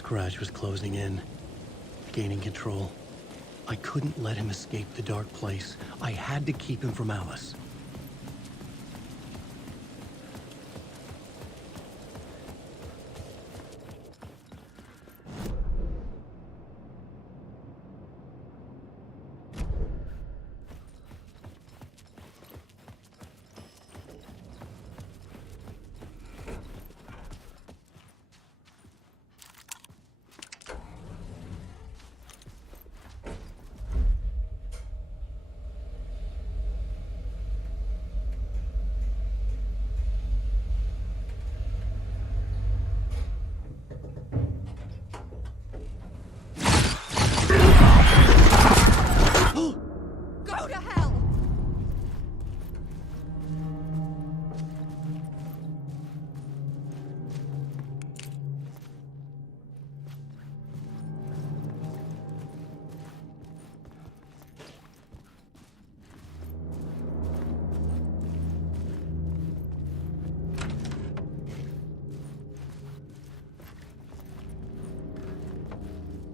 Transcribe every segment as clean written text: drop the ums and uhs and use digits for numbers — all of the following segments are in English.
Scratch was closing in, gaining control. I couldn't let him escape the dark place. I had to keep him from Alice.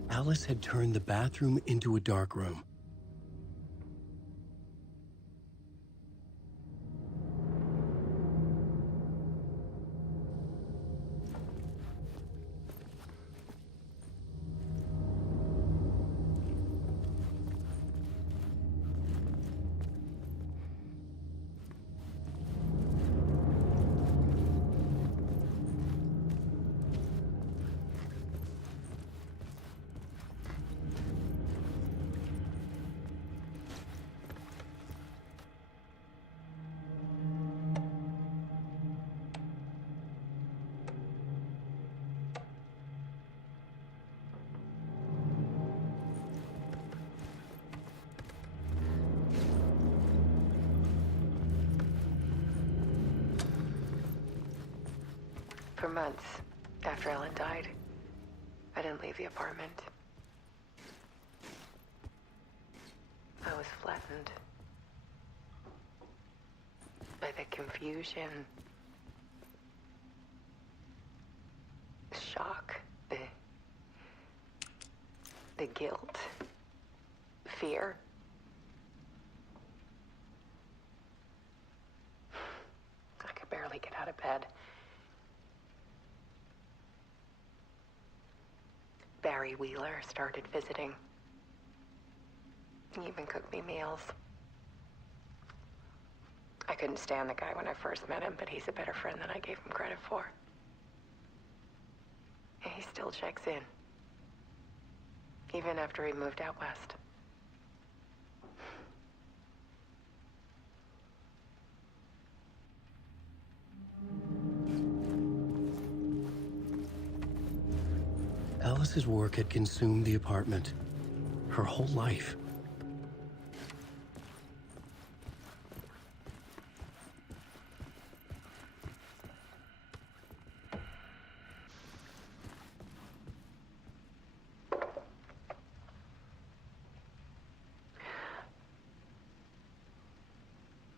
Alice had turned the bathroom into a dark room. For months after Alan died, I didn't leave the apartment. I was flattened by the confusion, the shock, the guilt, fear. I could barely get out of bed. Barry Wheeler started visiting. He even cooked me meals. I couldn't stand the guy when I first met him, but he's a better friend than I gave him credit for. And he still checks in, even after he moved out west. Alice's work had consumed the apartment, her whole life.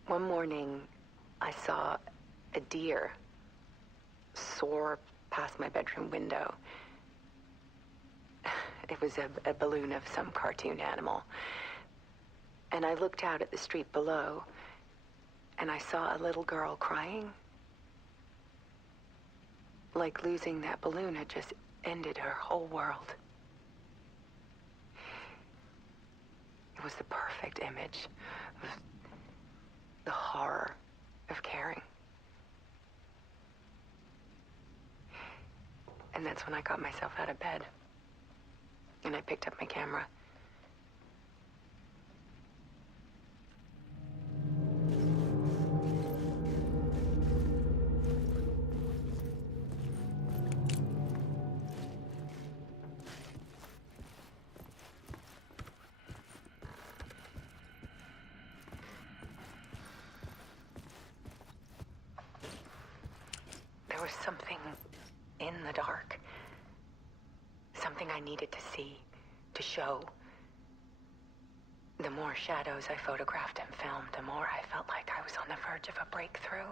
One morning, I saw a deer soar past my bedroom window. It was a balloon of some cartoon animal. And I looked out at the street below, and I saw a little girl crying. Like losing that balloon had just ended her whole world. It was the perfect image of the horror of caring. And that's when I got myself out of bed. And I picked up my camera. There was something in the dark. Something I needed to see, to show. The more shadows I photographed and filmed, the more I felt like I was on the verge of a breakthrough.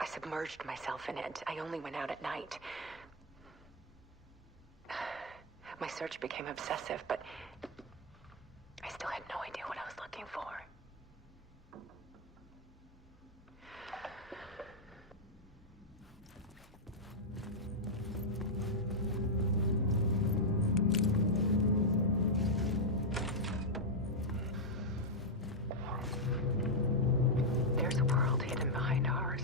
I submerged myself in it. I only went out at night. My search became obsessive, but I still had no idea what I was looking for. There's a world hidden behind ours.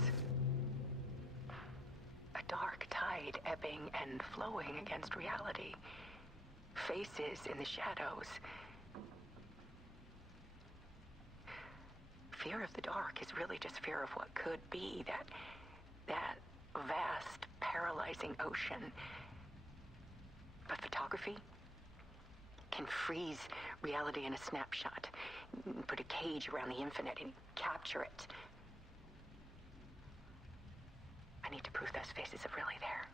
A dark tide ebbing and flowing against reality. Faces in the shadows. Fear of the dark is really just fear of what could be, that vast, paralyzing ocean. But photography can freeze reality in a snapshot, put a cage around the infinite and capture it. I need to prove those faces are really there.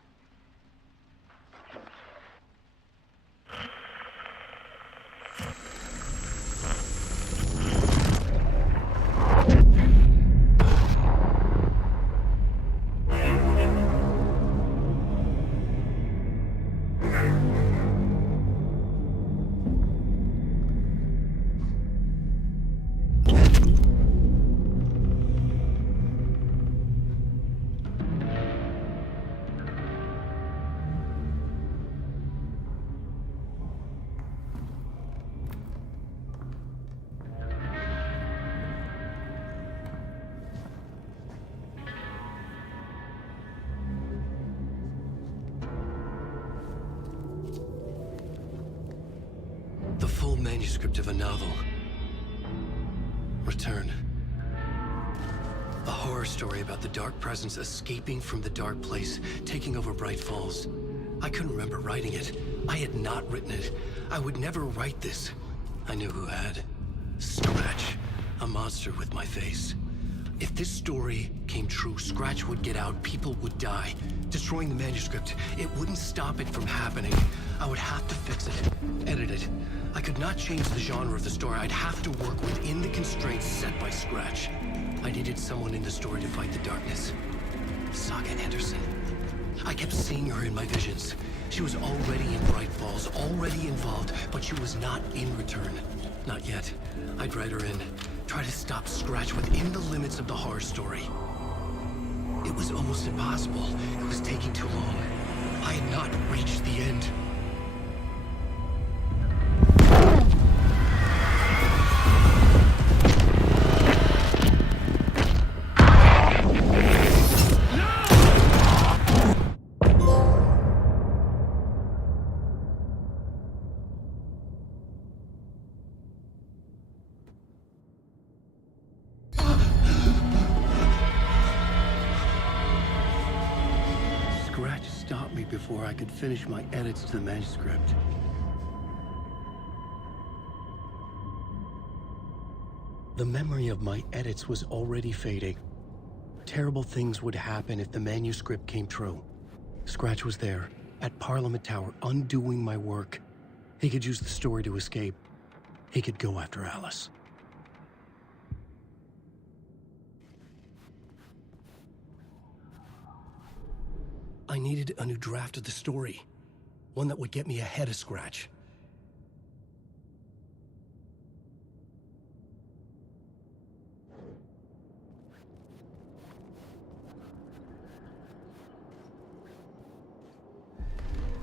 The full manuscript of a novel. Return. A horror story about the dark presence escaping from the dark place, taking over Bright Falls. I couldn't remember writing it. I had not written it. I would never write this. I knew who had. Scratch. A monster with my face. If this story came true, Scratch would get out, people would die. Destroying the manuscript, it wouldn't stop it from happening. I would have to fix it, edit it. I could not change the genre of the story. I'd have to work within the constraints set by Scratch. I needed someone in the story to fight the darkness. Saga Anderson. I kept seeing her in my visions. She was already in Bright Falls, already involved, but she was not in Return. Not yet. I'd write her in. Try to stop Scratch within the limits of the horror story. It was almost impossible. It was taking too long. I had not reached the end. Stopped me before I could finish my edits to the manuscript. The memory of my edits was already fading. Terrible things would happen if the manuscript came true. Scratch was there, at Parliament Tower, undoing my work. He could use the story to escape. He could go after Alice. I needed a new draft of the story. One that would get me ahead of Scratch.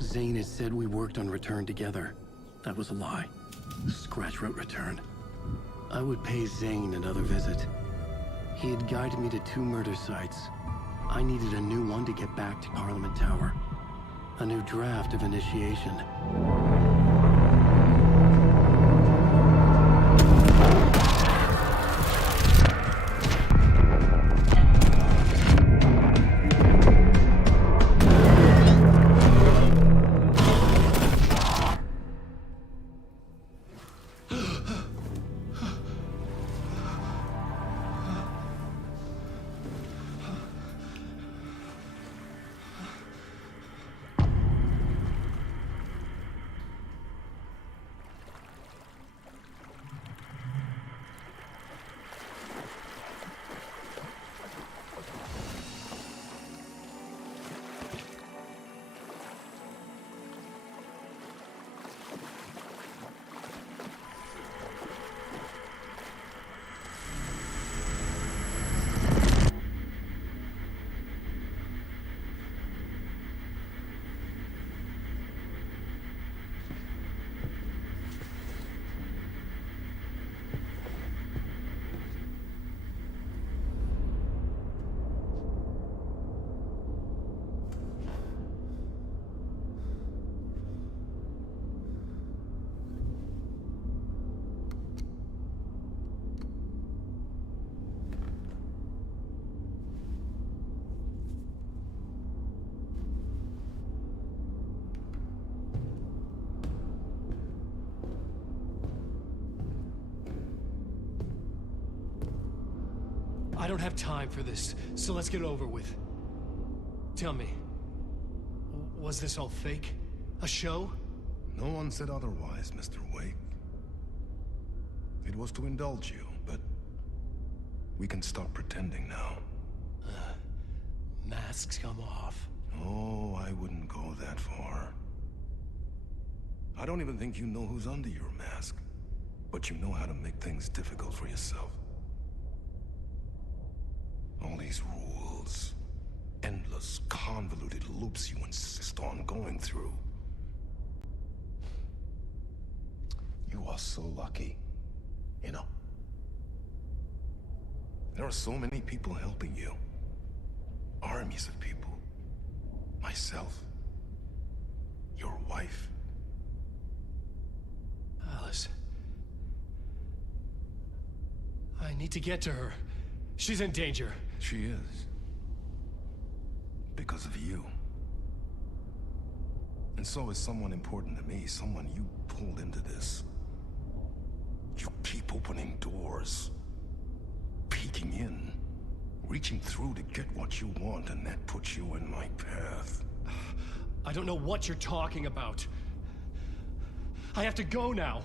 Zane had said we worked on Return together. That was a lie. Scratch wrote Return. I would pay Zane another visit. He had guided me to 2 murder sites. I needed a new one to get back to Parliament Tower. A new draft of Initiation. I don't have time for this, so let's get it over with. Tell me, was this all fake? A show? No one said otherwise, Mr. Wake. It was to indulge you, but we can stop pretending now. Masks come off. Oh, I wouldn't go that far. I don't even think you know who's under your mask, but you know how to make things difficult for yourself. All these rules, endless, convoluted loops you insist on going through. You are so lucky, you know. There are so many people helping you. Armies of people. Myself. Your wife. Alice. I need to get to her. She's in danger. She is. Because of you. And so is someone important to me, someone you pulled into this. You keep opening doors. Peeking in. Reaching through to get what you want, and that puts you in my path. I don't know what you're talking about. I have to go now.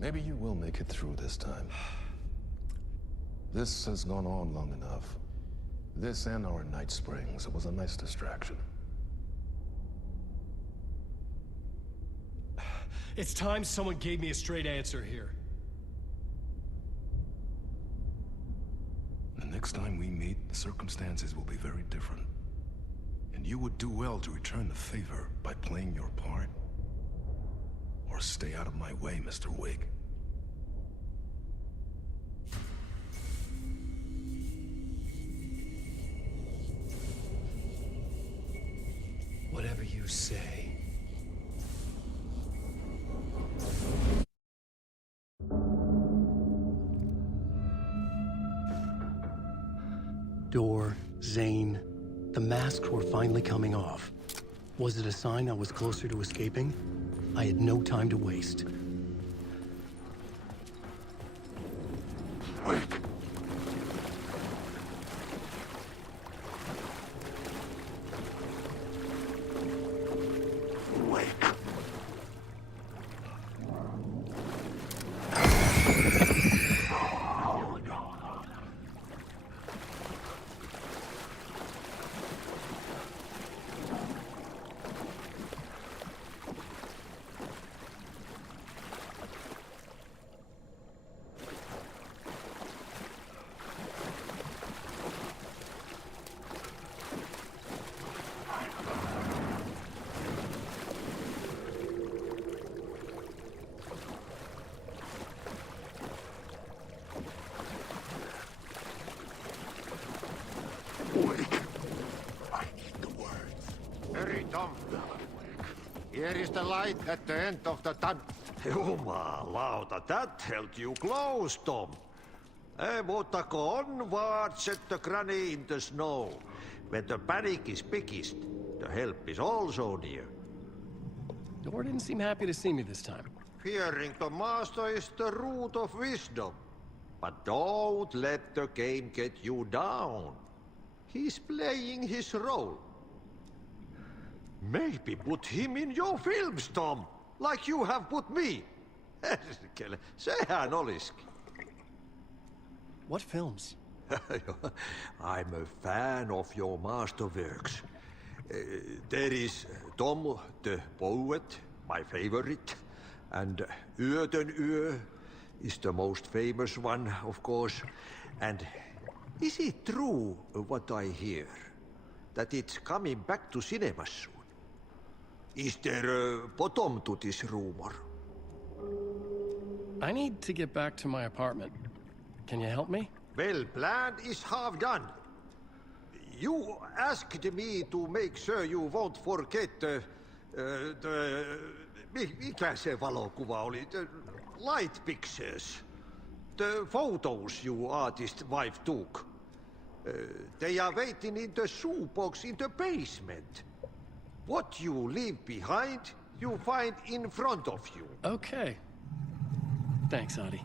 Maybe you will make it through this time. This has gone on long enough. This and our night springs. It was a nice distraction. It's time someone gave me a straight answer here. The next time we meet, the circumstances will be very different. And you would do well to return the favor by playing your part. Or stay out of my way, Mr. Wake. Whatever you say. Door, Zane. The masks were finally coming off. Was it a sign I was closer to escaping? I had no time to waste. Wake. Wake. Here is the light at the end of the tunnel. Jumalauta, that held you close, Tom. Mutta go onward, set the granny in the snow. When the panic is biggest, the help is also near. Door didn't seem happy to see me this time. Fearing the master is the root of wisdom. But don't let the game get you down. He's playing his role. Maybe put him in your films, Tom, like you have put me. Sehän olisikin. What films? I'm a fan of your masterworks. There is Tom the Poet, my favorite, and Yöden Yö is the most famous one, of course. And is it true what I hear, that it's coming back to cinemas soon? Is there a bottom to this rumor? I need to get back to my apartment. Can you help me? Well, plan is half done. You asked me to make sure you won't forget mikä se valokuva oli? The light pictures. The photos you artist wife took. They are waiting in the shoebox in the basement. What you leave behind, you find in front of you. Okay. Thanks, Adi.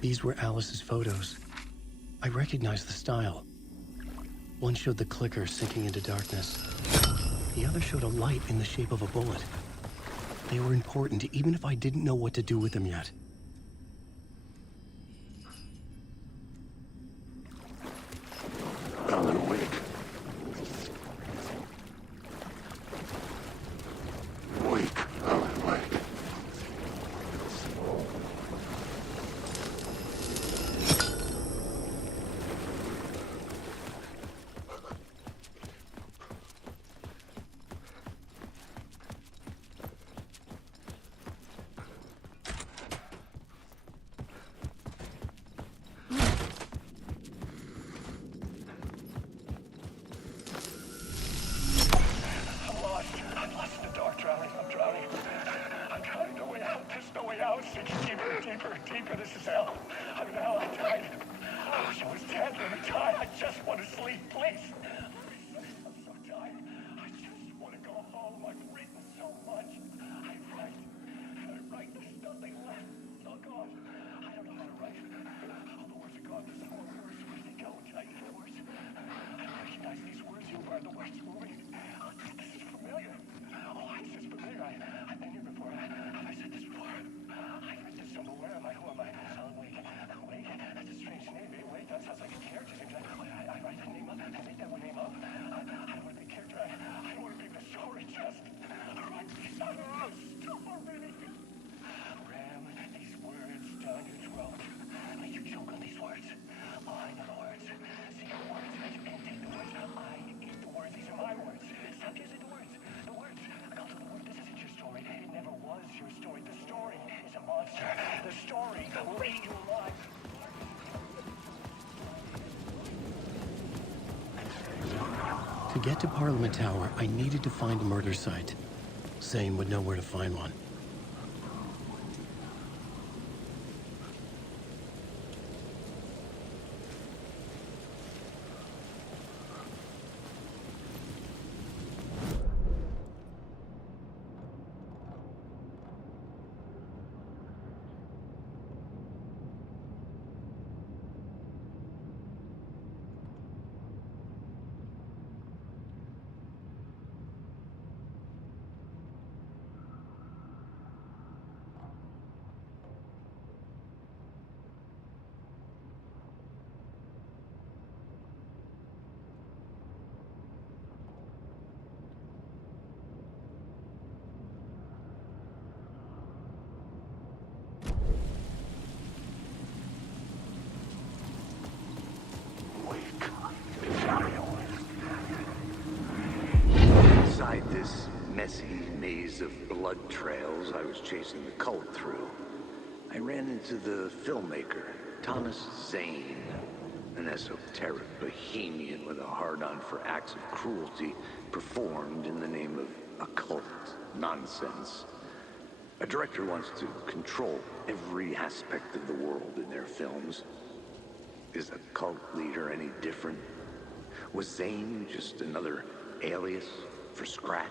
These were Alice's photos. I recognized the style. One showed the clicker sinking into darkness. The other showed a light in the shape of a bullet. They were important, even if I didn't know what to do with them yet. Alan Wake. Wake, Alan Wake. Deeper, this is hell. I'm in hell, I died. I wish I was dead. Let me die. I just want to sleep, please. I'm so tired. I just want to go home. I've written so much. I write. There's nothing left. Oh, God. I don't know how to write. All the words are gone. There's no more words. Where did they go? Did I eat the words? I recognize these words. You are the words. Wait. Oh, this is familiar. Oh, this is familiar. I've been here before. Have I said this before? I've read this somewhere. Where am I? Who am I? Alan Wake. Wake? That's a strange name. Wake? That sounds like a character name. I write that name up. I made that one name up. I don't want to be a character. I don't want to be in the story. Just write these story. Ram these words down your throat. You choke on these words. Oh, I know the words. See your words. You can't take the words. I eat the words. These are my words. Stop using the words. The words. Come to the word. This isn't your story. It never was your story. The story is a monster. The story will eat you alive. To get to Parliament Tower, I needed to find a murder site. Zane would know where to find one. chasing the cult through, I ran into the filmmaker, Thomas Zane, an esoteric bohemian with a hard-on for acts of cruelty performed in the name of occult nonsense. A director wants to control every aspect of the world in their films. Is a cult leader any different? Was Zane just another alias for Scratch?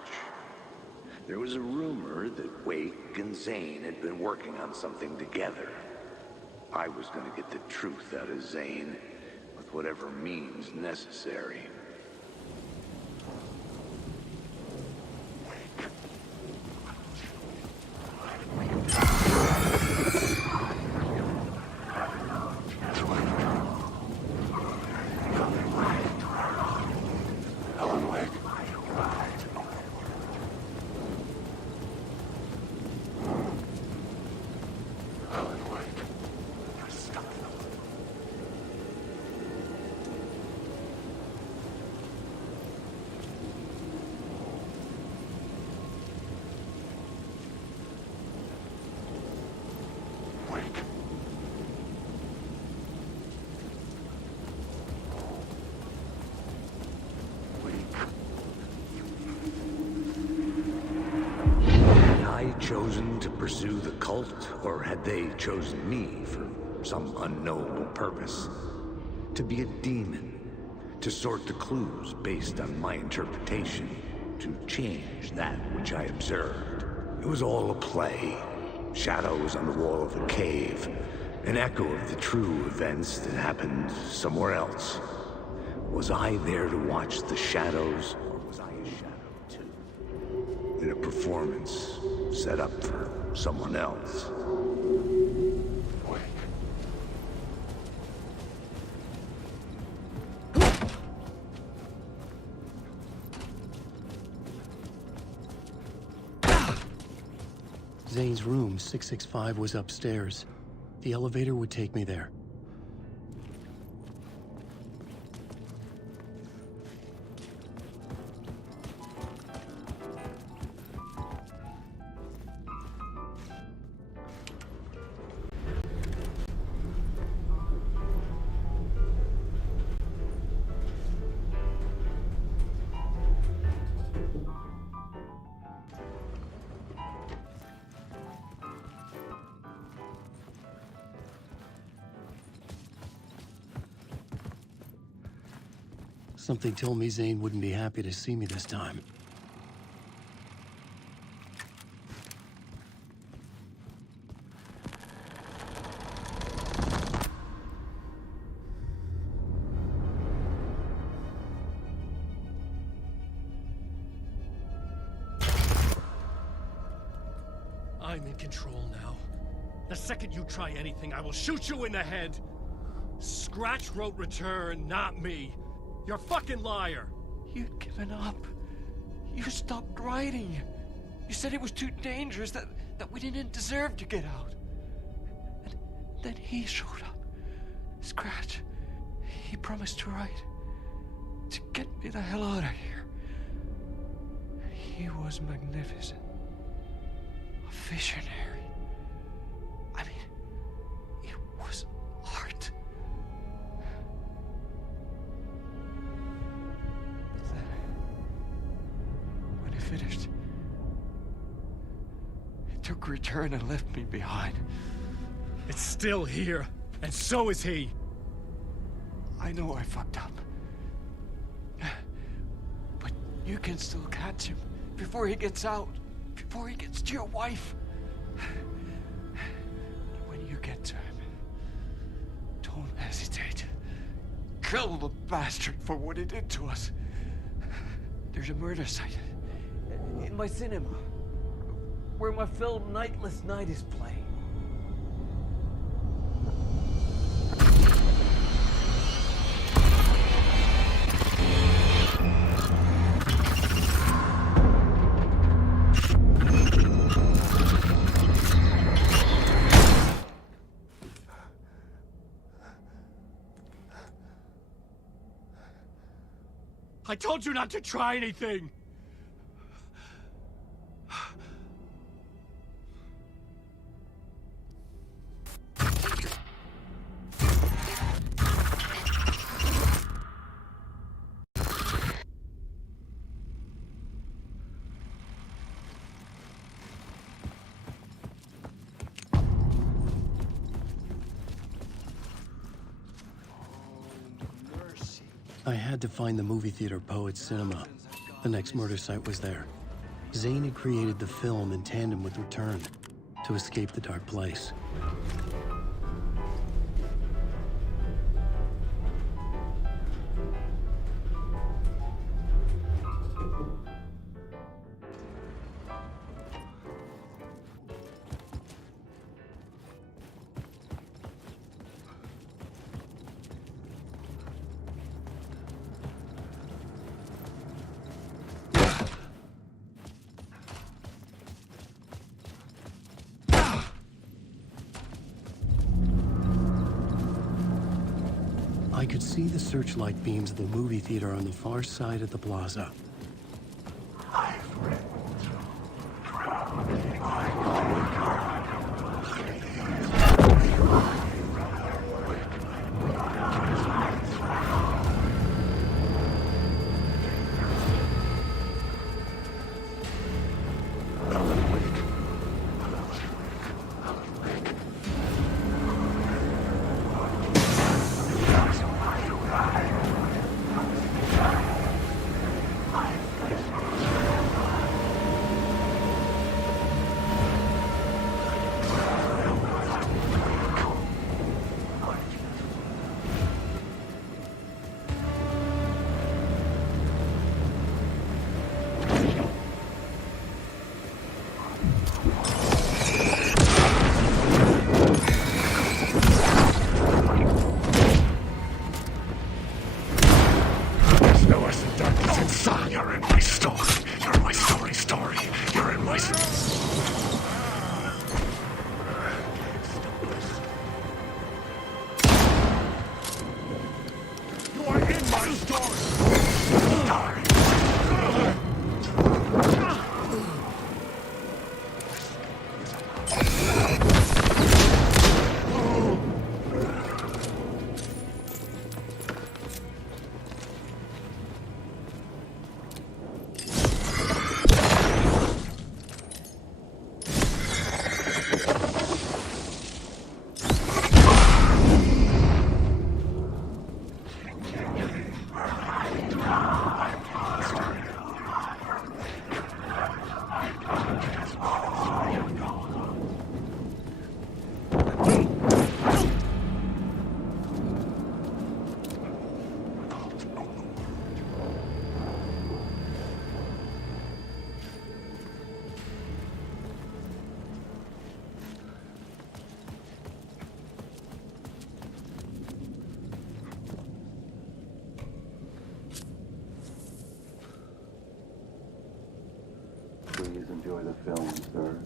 There was a rumor that Wake and Zane had been working on something together. I was going to get the truth out of Zane with whatever means necessary. Alan Wake. Alan Wake. Stop them. Wake. Had I chosen to pursue the cult, or had they chosen me for some unknowable purpose? To be a demon, to sort the clues based on my interpretation, to change that which I observed. It was all a play. Shadows on the wall of a cave, an echo of the true events that happened somewhere else. Was I there to watch the shadows, or was I a shadow too? In a performance set up for someone else. Wake. Zane's room, 665, was upstairs. The elevator would take me there. Something told me Zane wouldn't be happy to see me this time. I'm in control now. The second you try anything, I will shoot you in the head. Scratch wrote Return, not me. You're a fucking liar. You'd given up. You stopped writing. You said it was too dangerous, that we didn't deserve to get out. And then he showed up. Scratch. He promised to write. To get me the hell out of here. He was magnificent. A visionary. I mean, it was art. Then, when he finished, he took Return and left me behind. It's still here, and so is he. I know I fucked up. But you can still catch him before he gets out. Before he gets to your wife. When you get to him, don't hesitate. Kill the bastard for what he did to us. There's a murder site in my cinema where my film Nightless Night is playing. I told you not to try anything! I had to find the movie theater Poet Cinema. The next murder site was there. Zane had created the film in tandem with Return to escape the dark place. I could see the searchlight beams of the movie theater on the far side of the plaza. Please enjoy the film, sir.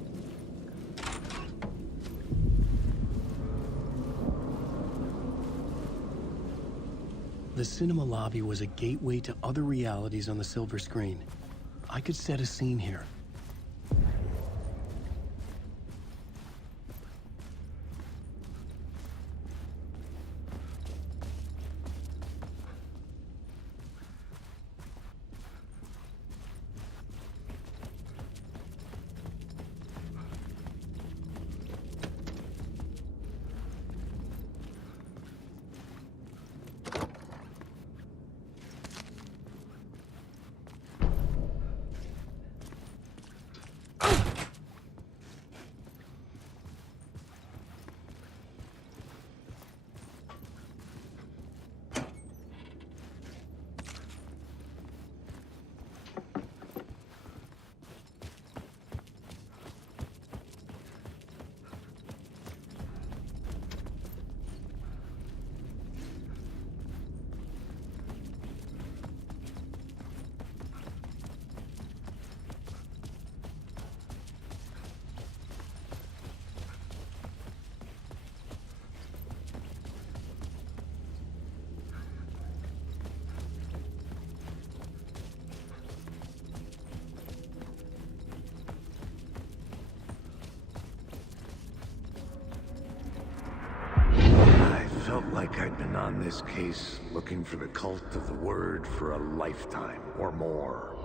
The cinema lobby was a gateway to other realities on the silver screen. I could set a scene here. Felt like I'd been on this case looking for the cult of the word for a lifetime or more.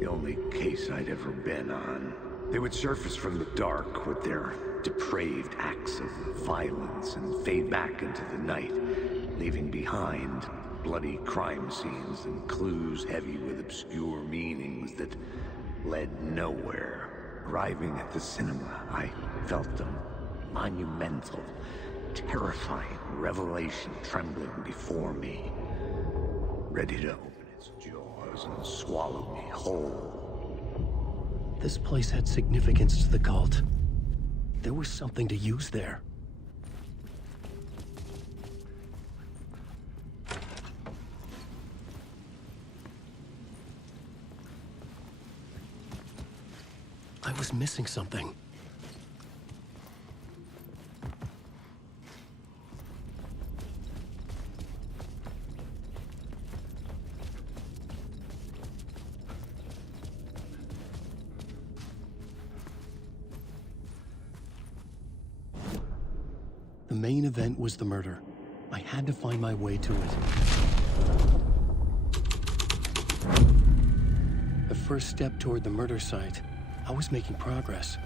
The only case I'd ever been on. They would surface from the dark with their depraved acts of violence and fade back into the night, leaving behind bloody crime scenes and clues heavy with obscure meanings that led nowhere. Arriving at the cinema, I felt a monumental, terrifying revelation trembling before me, ready to open its jaws and swallow me whole. This place had significance to the cult. There was something to use there. I was missing something. The main event was the murder. I had to find my way to it. The first step toward the murder site. I was making progress.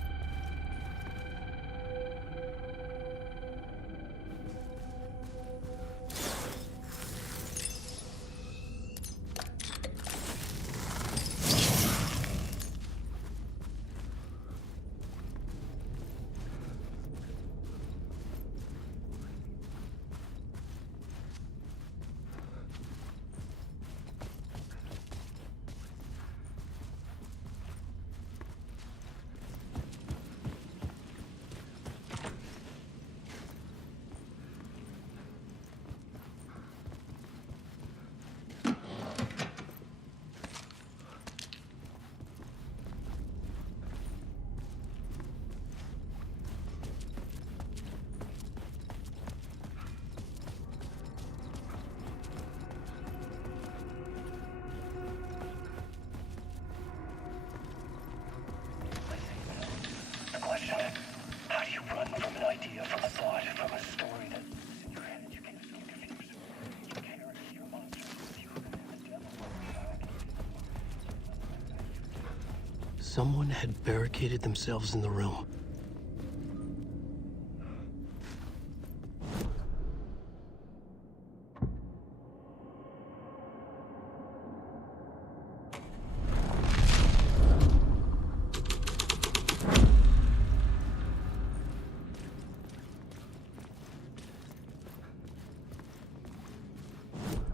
Someone had barricaded themselves in the room.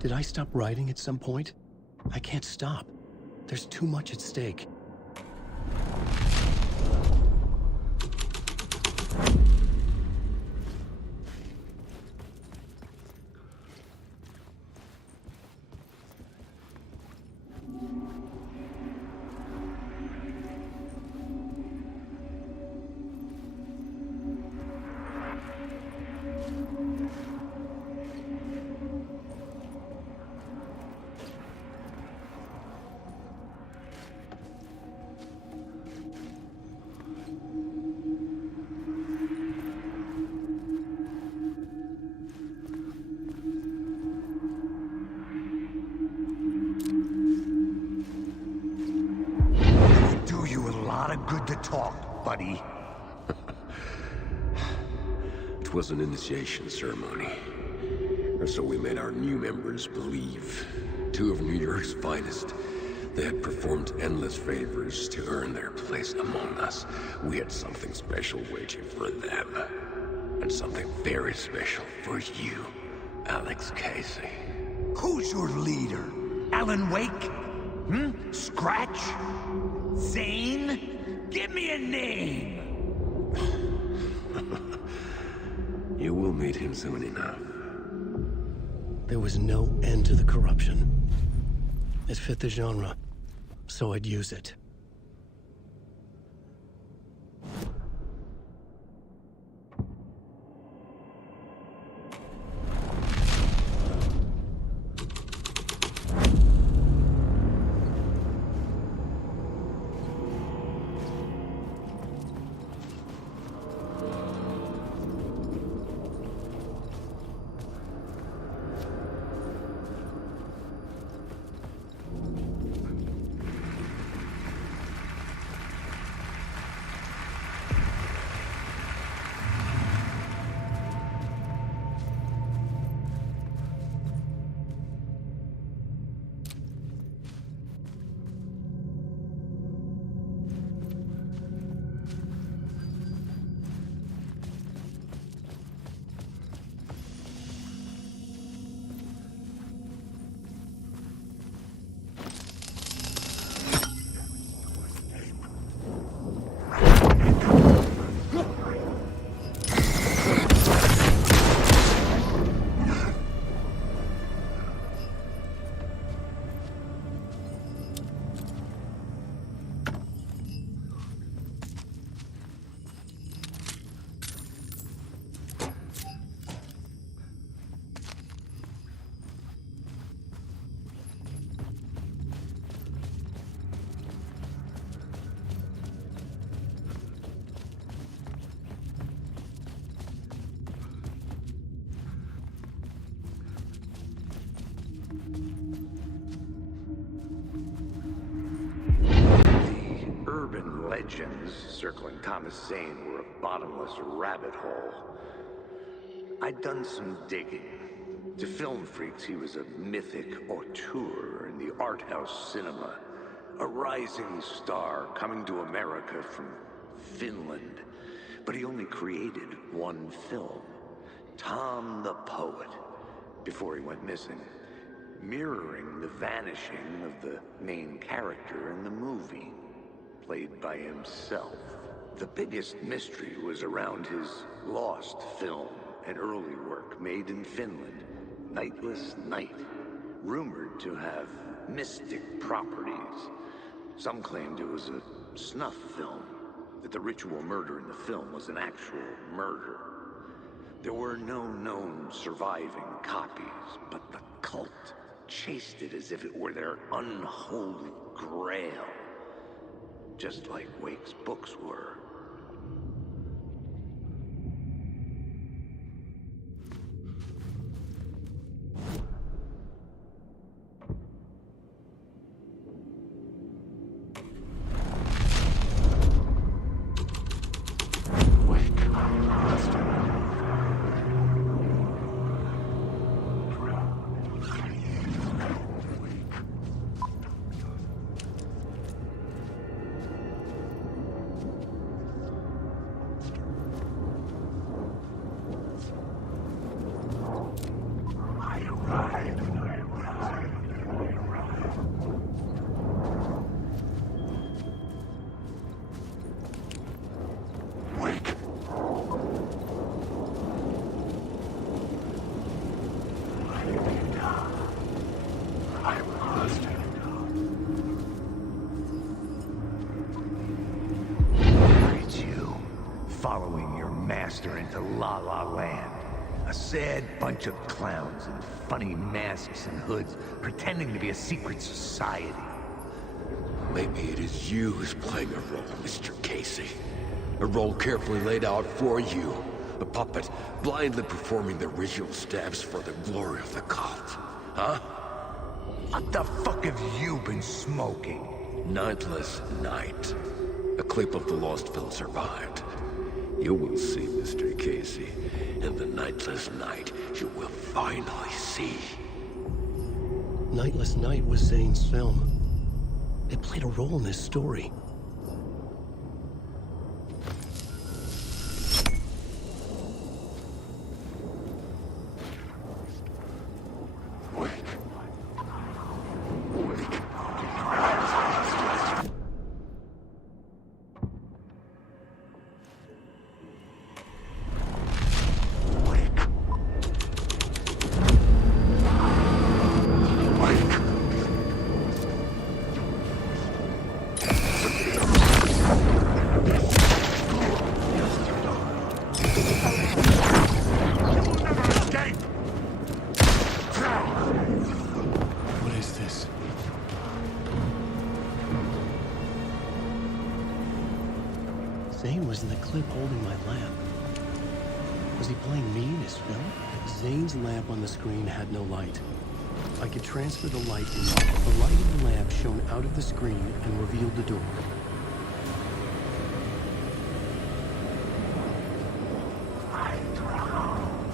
Did I stop writing at some point? I can't stop. There's too much at stake. Good to talk, buddy. It was an initiation ceremony. Or so we made our new members believe. Two of New York's finest. They had performed endless favors to earn their place among us. We had something special waiting for them. And something very special for you, Alex Casey. Who's your leader? Alan Wake? Scratch? Zane? Give me a name! You will meet him soon enough. There was no end to the corruption. It fit the genre, so I'd use it. legends circling Thomas Zane were a bottomless rabbit hole. I'd done some digging. To film freaks, he was a mythic auteur in the art house cinema. A rising star coming to America from Finland. But he only created one film, Tom the Poet, before he went missing, mirroring the vanishing of the main character in the movie, played by himself. The biggest mystery was around his lost film, an early work made in Finland, Nightless Night, rumored to have mystic properties. Some claimed it was a snuff film, that the ritual murder in the film was an actual murder. There were no known surviving copies, but the cult chased it as if it were their unholy grail, just like Wake's books were. Following your master into La La Land. A sad bunch of clowns in funny masks and hoods, pretending to be a secret society. Maybe it is you who's playing a role, Mr. Casey. A role carefully laid out for you. A puppet blindly performing the ritual steps for the glory of the cult. Huh? What the fuck have you been smoking? Nightless Night. A clip of the lost film survived. You will see, Mr. Casey. In the Nightless Night, you will finally see. Nightless Night was Zane's film. It played a role in this story. Zane was in the clip holding my lamp. Was he playing me in his film? Zane's lamp on the screen had no light. I could transfer the light in. The light of the lamp shone out of the screen and revealed the door.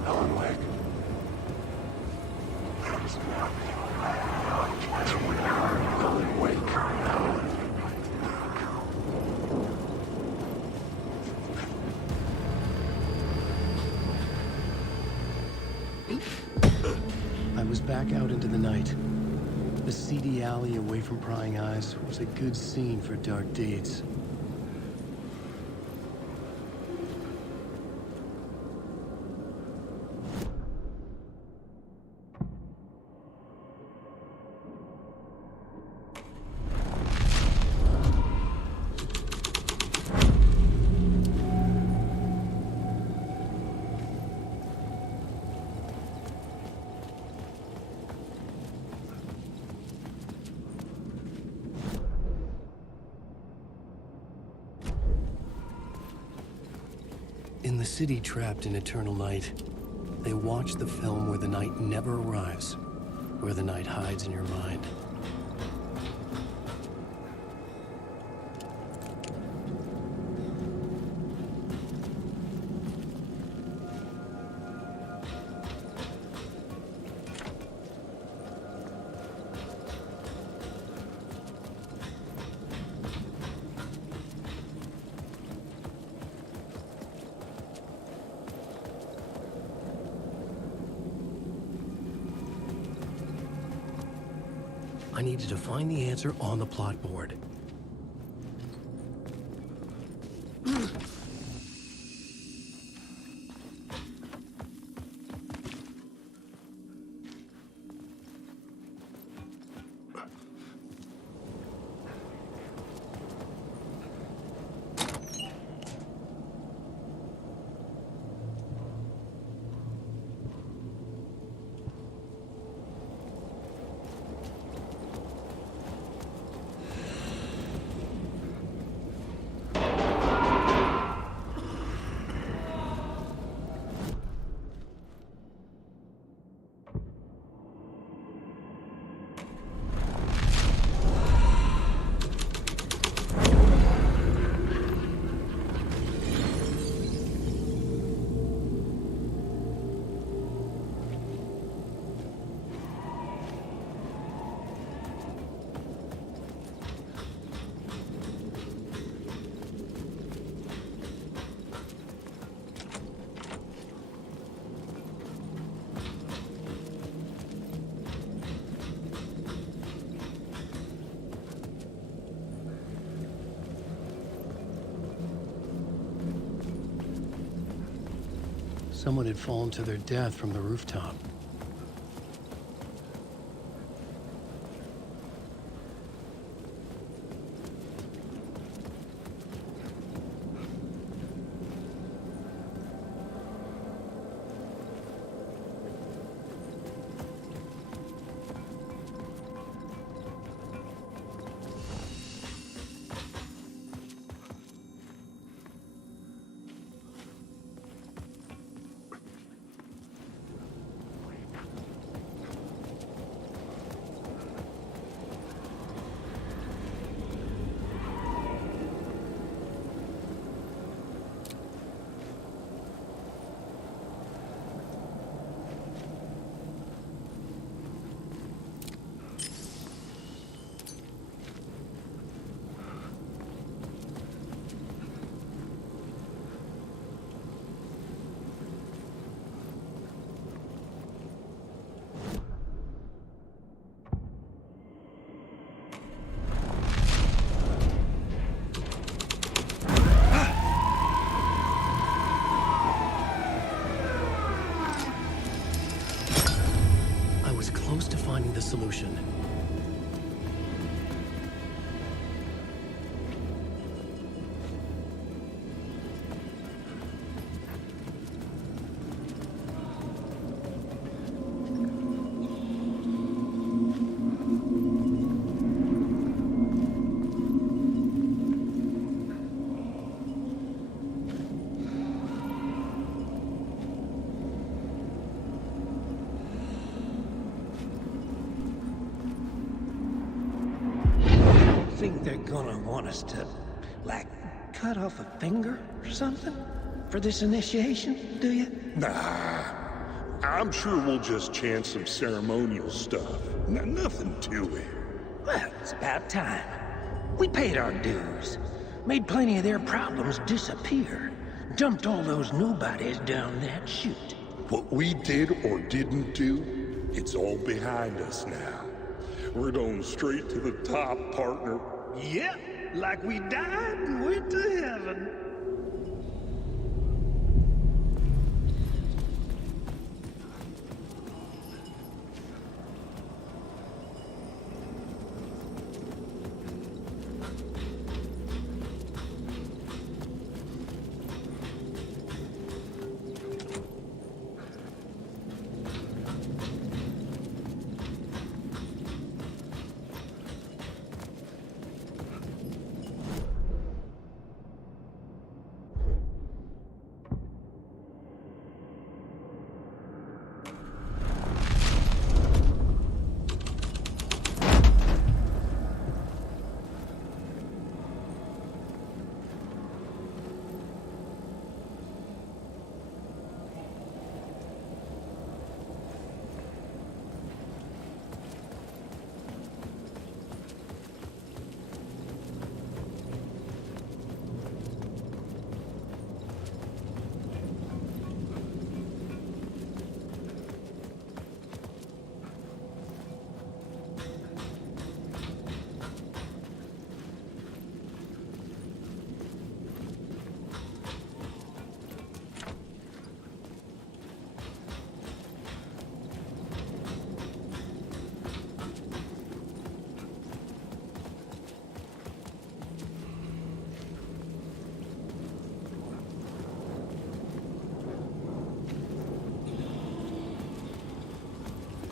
Alan Uэйk. Alan Uэйk. I was back out into the night. The seedy alley away from prying eyes was a good scene for dark deeds. In the city trapped in eternal night, they watch the film where the night never arrives, where the night hides in your mind. I needed to find the answer on the plot board. Someone had fallen to their death from the rooftop. Finding the solution. Think they're gonna want us to, like, cut off a finger or something for this initiation, do you? Nah, I'm sure we'll just chant some ceremonial stuff. Nothing to it. Well, it's about time. We paid our dues, made plenty of their problems disappear, dumped all those nobodies down that chute. What we did or didn't do, it's all behind us now. We're going straight to the top, partner. Yep, like we died and went to heaven.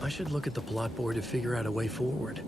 I should look at the plot board to figure out a way forward.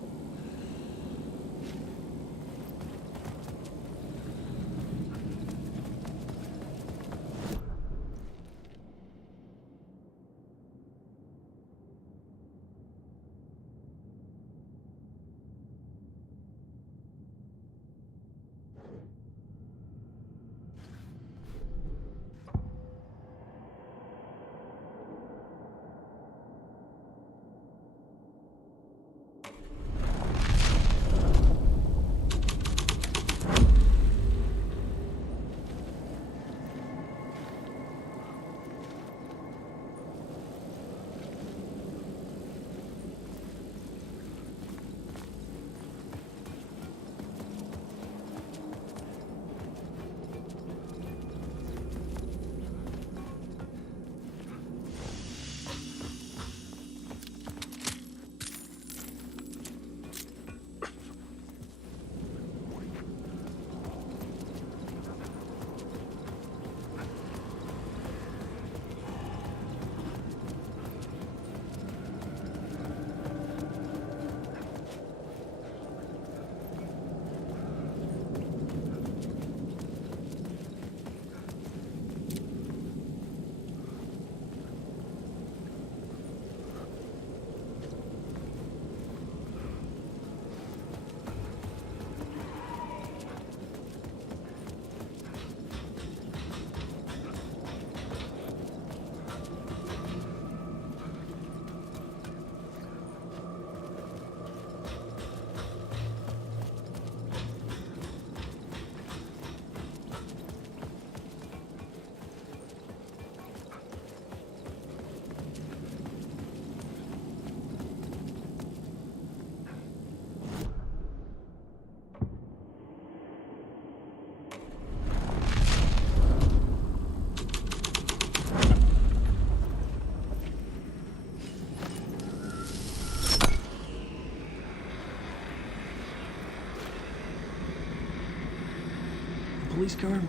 Police car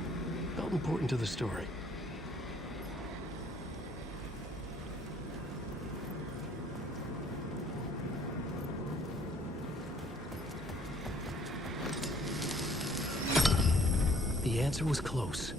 felt important to the story. The answer was close.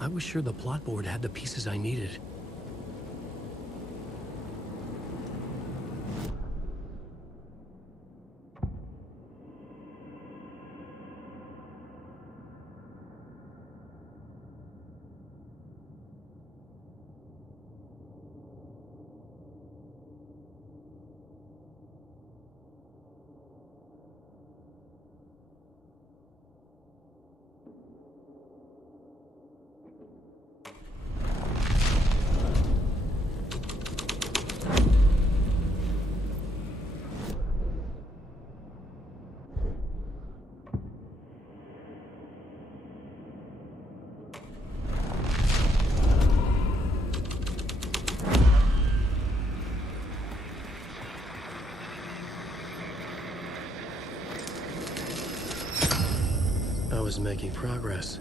I was sure the plot board had the pieces I needed. was making progress.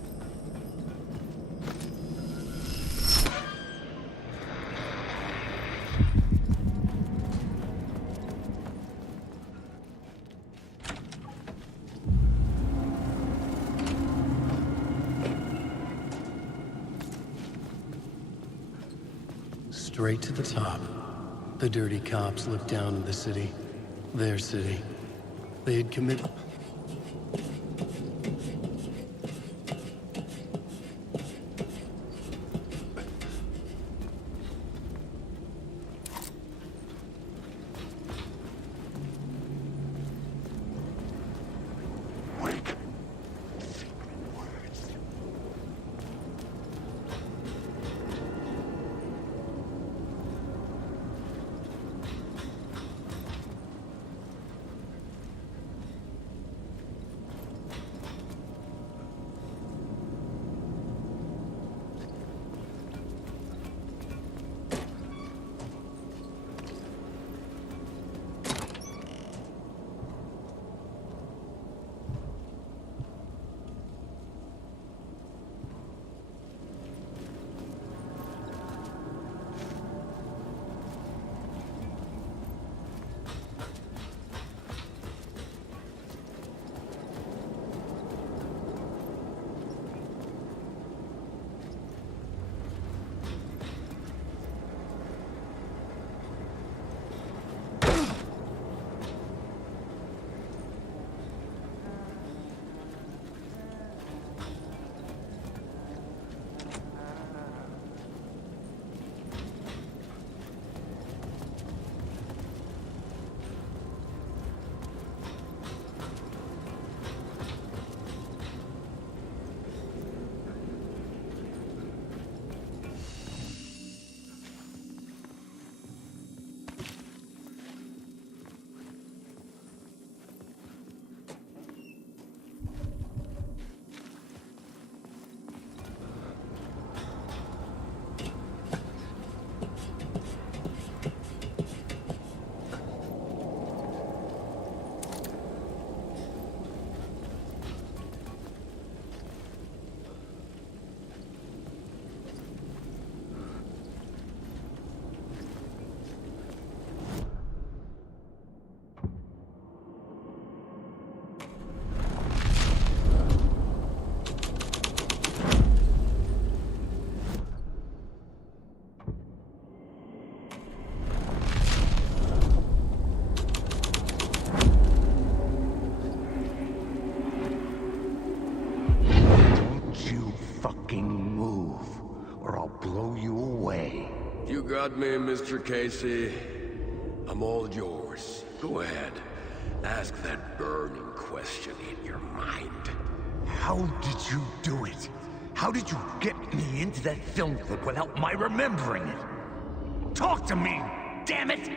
Straight to the top. The dirty cops looked down on the city. Their city. They had committed... Got me, Mr. Casey. I'm all yours. Go ahead. Ask that burning question in your mind. How did you do it? How did you get me into that film clip without my remembering it? Talk to me, damn it!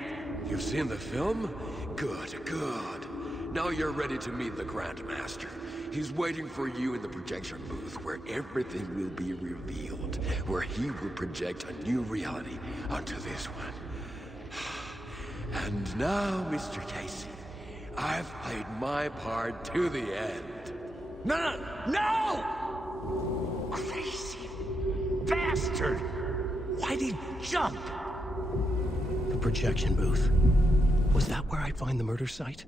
You've seen the film? Good, good. Now you're ready to meet the Grandmaster. He's waiting for you in the projection booth where everything will be revealed, where he will project a new reality onto this one. And now, Mr. Casey, I've played my part to the end. No! Crazy bastard! Why'd he jump? The projection booth. Was that where I'd find the murder site?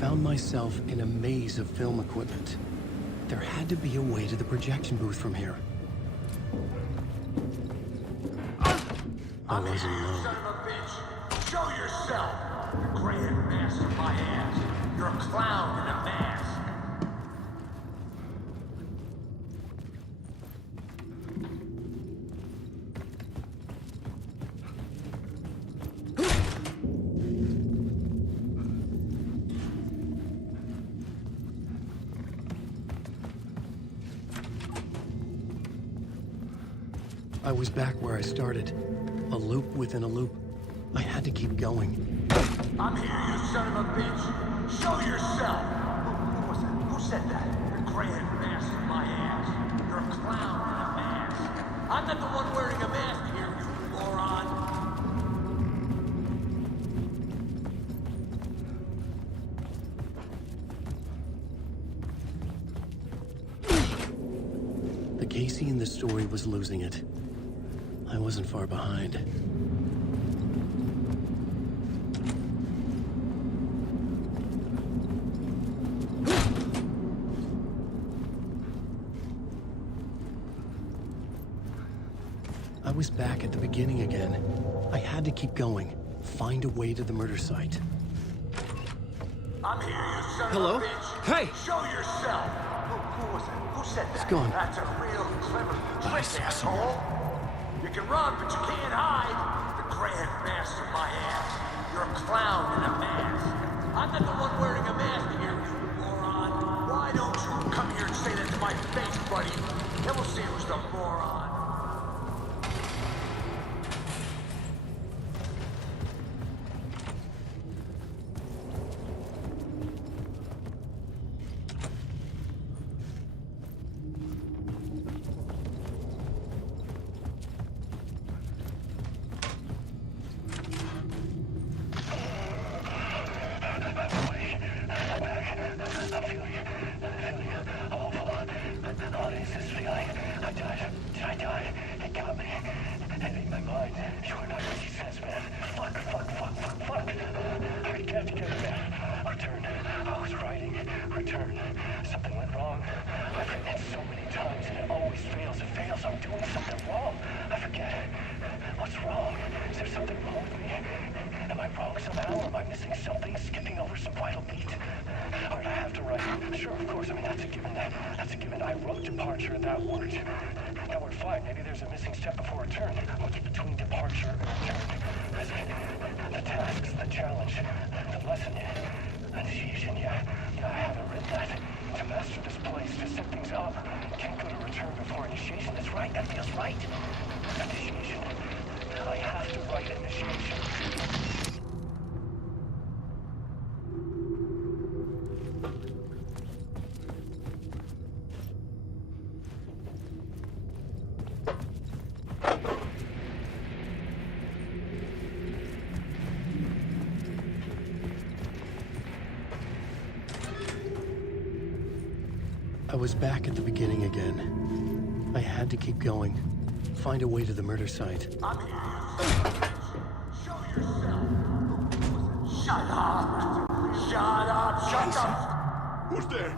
found myself in a maze of film equipment. There had to be a way to the projection booth from here. I wasn't alone. Son of a bitch! Show yourself! The grand master of my ass! You're a clown in a mask! I was back where I started. A loop within a loop. I had to keep going. I'm here, you son of a bitch! Show yourself! Who was that? Who said that? The grand master of my ass. You're a clown in a mask. I'm not the one wearing a mask here, you moron! The Casey in the story was losing it. I wasn't far behind. I was back at the beginning again. I had to keep going. Find a way to the murder site. I'm here, you son Hello? of a bitch! Hey! Show yourself! Who was it? Who said that? It's gone. That's a real clever But I trick, saw asshole! You can run, but you can't hide! The grand master of my ass! You're a clown in a mask! I'm not the one wearing a mask here, you moron! Why don't you come here and say that to my face, buddy? Then we'll see who's the moron! I was back at the beginning again. I had to keep going. Find a way to the murder site. I'm here, you son of a bitch! Show yourself! Shut up! Shut up! Shut up! Who's there?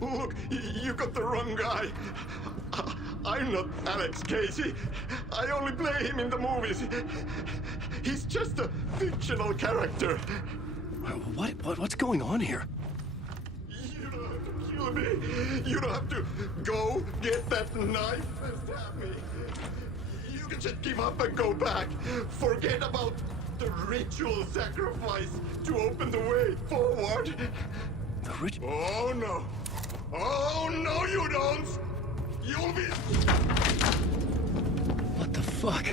Look, you got the wrong guy. I'm not Alex Casey. I only play him in the movies. He's just a fictional character. What's going on here? You don't have to kill me. You don't have to go get that knife and stab me. You can just give up and go back. Forget about the ritual sacrifice to open the way forward. The ritual? Oh no. Oh no, you don't. You'll be... What the fuck?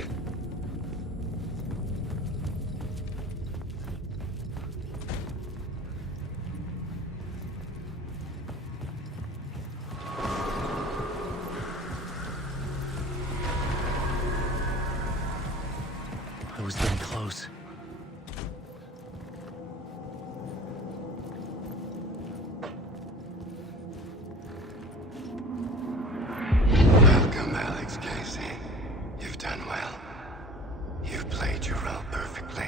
I was getting close. Welcome, Alex Casey. You've done well. You've played your role perfectly.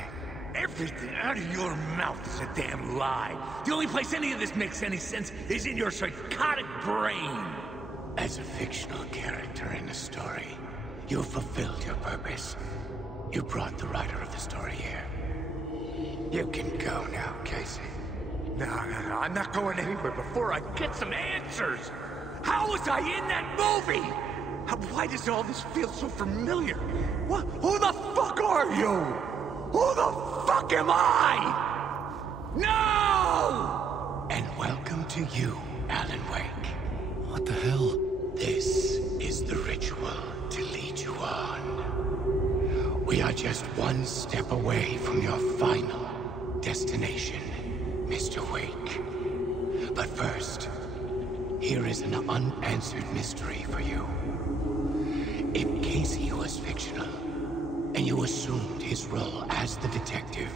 Everything out of your mouth, is a damn lie. The only place any of this makes any sense is in your psychotic brain. As a fictional character in a story, you fulfilled your purpose. You brought the writer of the story here. You can go now, Casey. No, I'm not going anywhere before I get some answers. How was I in that movie? Why does all this feel so familiar? What? Who the fuck are you? Who the fuck am I? No! And welcome to you, Alan Wake. What the hell? This is the ritual to lead you on. We are just one step away from your final destination, Mr. Wake. But first, here is an unanswered mystery for you. If Casey was fictional, and you assumed his role as the detective,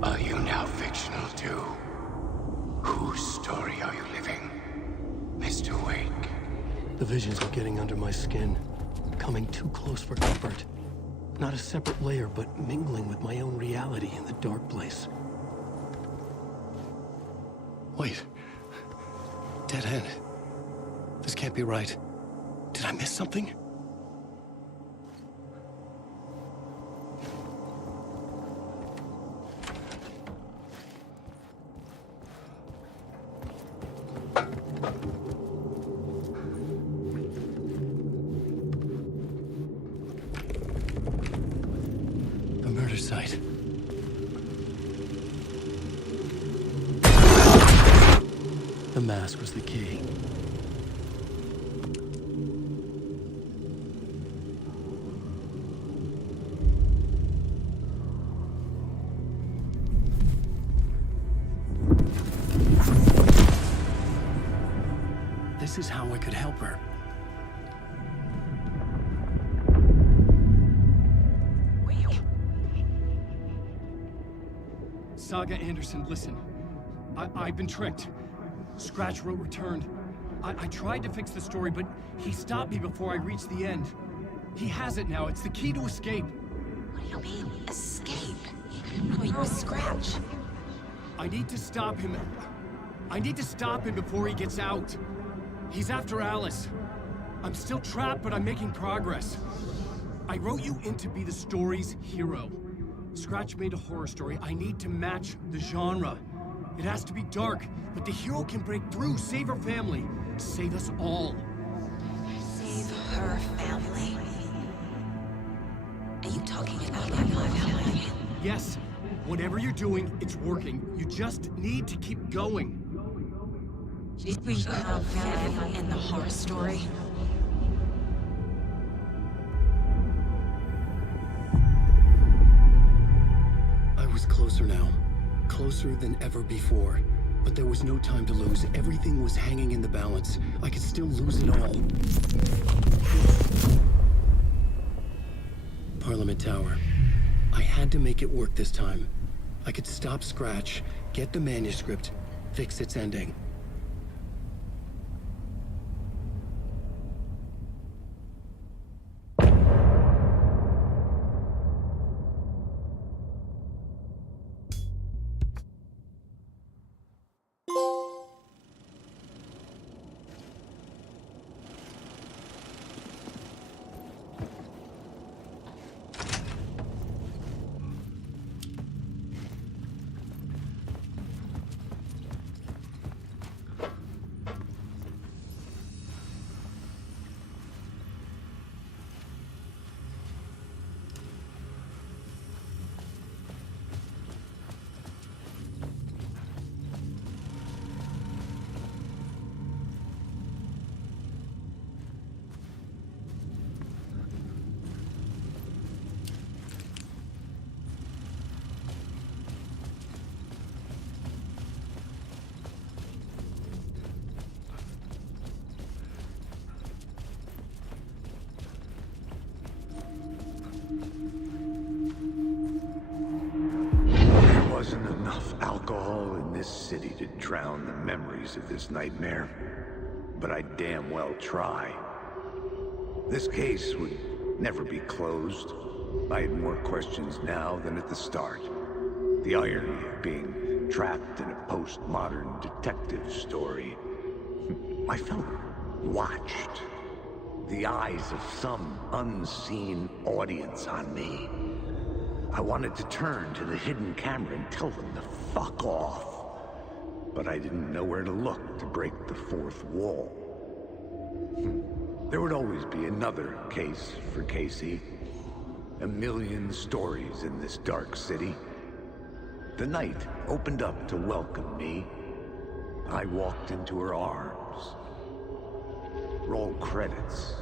are you now fictional too? Whose story are you living, Mr. Wake? The visions are getting under my skin, coming too close for comfort. Not a separate layer, but mingling with my own reality in the dark place. Wait. Dead end. This can't be right. Did I miss something? The murder site. The mask was the key. This is how I could help her. Saga Anderson, listen. I've been tricked. Scratch wrote returned. I tried to fix the story, but he stopped me before I reached the end. He has it now. It's the key to escape. What do you mean, escape? I mean, Scratch. I need to stop him. I need to stop him before he gets out. He's after Alice. I'm still trapped, but I'm making progress. I wrote you in to be the story's hero. Scratch made a horror story. I need to match the genre. It has to be dark, but the hero can break through, save her family, save us all. Save her family? Are you talking about my family? Yes. Whatever you're doing, it's working. You just need to keep going. We have family in the horror story. I was closer now. Closer than ever before. But there was no time to lose. Everything was hanging in the balance. I could still lose it all. Parliament Tower. I had to make it work this time. I could stop Scratch, get the manuscript, fix its ending. City to drown the memories of this nightmare, but I damn well try. This case would never be closed. I had more questions now than at the start. The irony of being trapped in a postmodern detective story. I felt watched. The eyes of some unseen audience on me. I wanted to turn to the hidden camera and tell them to fuck off. But I didn't know where to look to break the fourth wall. There would always be another case for Casey. A million stories in this dark city. The night opened up to welcome me. I walked into her arms. Roll credits.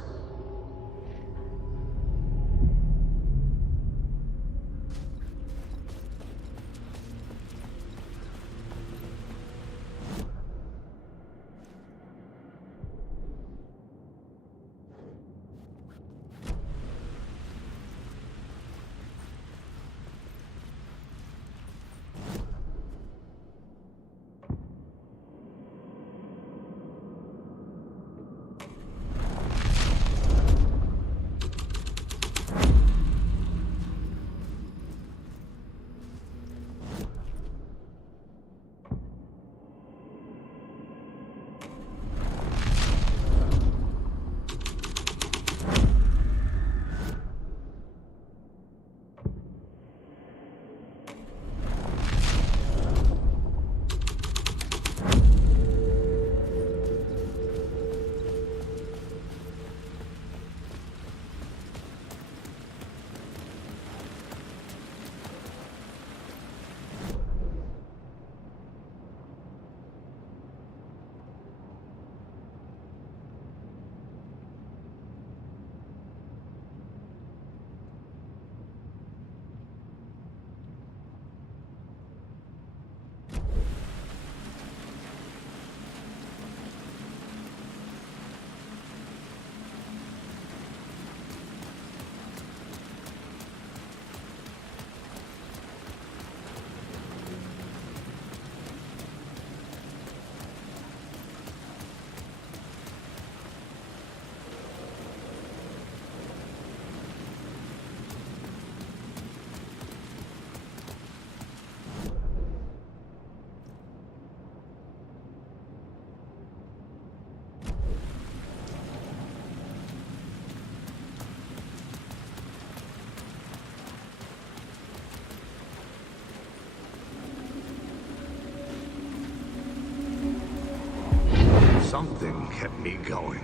Something kept me going.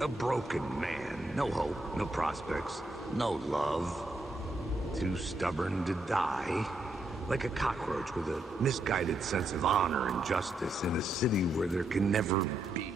A broken man. No hope, no prospects, no love. Too stubborn to die. Like a cockroach with a misguided sense of honor and justice in a city where there can never be.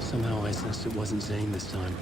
Somehow I sensed it wasn't Zane this time.